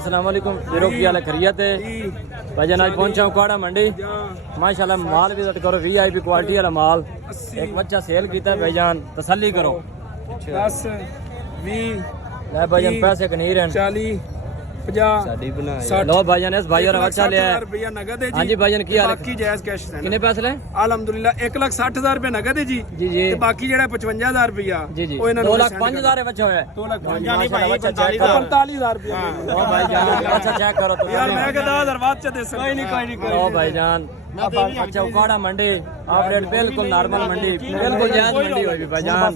अस्सलाम वालेकुम फिरोग की हाल खैरियत है भाईजान। आज पहुंचा हूं काड़ा मंडी माशाल्लाह। माल विजिट करो, वीआईपी क्वालिटी वाला माल। एक बच्चा सेल कीता है भाईजान, तसल्ली करो। 10 20 ले भाईजान पैसे कनीर हैं 40 50 लो भाईजान इस भाई और बच्चा लिया है। रुपया नगद है जी। हाँ जी भाईजान की हाल है? बाकी जायज कैश है। कितने पैसे ले? अल्हम्दुलिल्लाह 1,60,000 रुपया नगद है जी। जी जी ते बाकी जेड़ा 55,000 रुपया जी जी ਉਹ ਇਹਨਾਂ ਨੂੰ 2,05,000 बच्चा है। 2,05,000 बच्चा चेक करो। 45,000 रुपया। लो भाईजान बच्चा चेक करो तो यार मैं कहता 10,000 बात च दे सकता। कोई नहीं लो भाईजान अच्छा उकाड़ा मंडी आप रेट बिल्कुल नॉर्मल मंडी, बिल्कुल जायज मंडी होगी भाईजान।